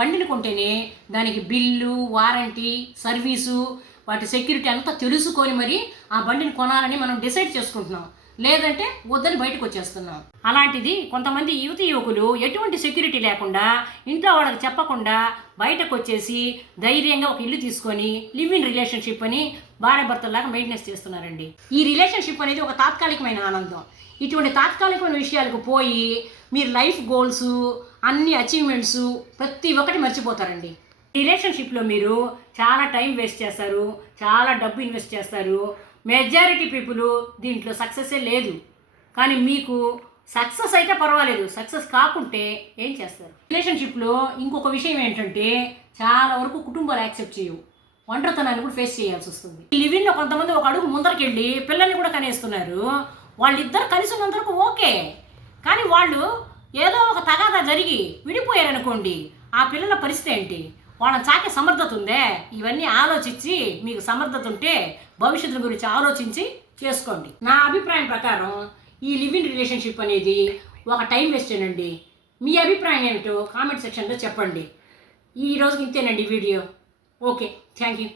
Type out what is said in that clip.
బండిని కొంటేనే దానికి bill, warranty, service, వాటి సెక్యూరిటీ అంతా తెలుసుకొని మరి ఆ బండిని కొనాలని మనం డిసైడ్ చేసుకుంటున్నాం. లేదంటే వద్దని బయటకు వచ్చేస్తున్నాం. అలాంటిది కొంతమంది యువకులు ఎటువంటి సెక్యూరిటీ లేకుండా ఇంట్లో వాళ్ళకి చెప్పకుండా బయటకు వచ్చేసి ధైర్యంగా ఒక ఇల్లు తీసుకొని లివ్ ఇన్ రిలేషన్షిప్ అని భార్యాభర్తలాగా మెయింటెనెన్స్ చేస్తున్నారండి. ఈ రిలేషన్షిప్ అనేది ఒక తాత్కాలికమైన ఆనందం. ఇటువంటి తాత్కాలికమైన విషయాలకు పోయి మీరు లైఫ్ గోల్స్, అన్ని అచీవ్మెంట్స్ ప్రతి ఒక్కటి మర్చిపోతారండి. రిలేషన్షిప్లో మీరు చాలా టైం వేస్ట్ చేస్తారు, చాలా డబ్బు ఇన్వెస్ట్ చేస్తారు. మెజారిటీ పీపుల్ దీంట్లో సక్సెస్సే లేదు. కానీ మీకు సక్సెస్ అయితే పర్వాలేదు, సక్సెస్ కాకుంటే ఏం చేస్తారు? రిలేషన్షిప్లో ఇంకొక విషయం ఏంటంటే చాలా వరకు కుటుంబాలు యాక్సెప్ట్ చేయవు, ఒంటరితనాన్ని కూడా ఫేస్ చేయాల్సి వస్తుంది. లివిన్లో కొంతమంది ఒక అడుగు ముందరకెళ్ళి పిల్లల్ని కూడా కనేస్తున్నారు. వాళ్ళిద్దరు కలిసి ఉన్నంతవరకు ఓకే, కానీ వాళ్ళు ఏదో ఒక తగాదా జరిగి విడిపోయారనుకోండి, ఆ పిల్లల పరిస్థితి ఏంటి? వాళ్ళని చాకే సమర్థత ఉందే? ఇవన్నీ ఆలోచించి మీకు సమర్థత ఉంటే భవిష్యత్తు గురించి ఆలోచించి చేసుకోండి. నా అభిప్రాయం ప్రకారం ఈ లివ్ ఇన్ రిలేషన్షిప్ అనేది ఒక టైం వేస్టేనండి. మీ అభిప్రాయం ఏమిటో కామెంట్ సెక్షన్లో చెప్పండి. ఈ రోజుకి ఇంతేనండి వీడియో. Okay, thank you.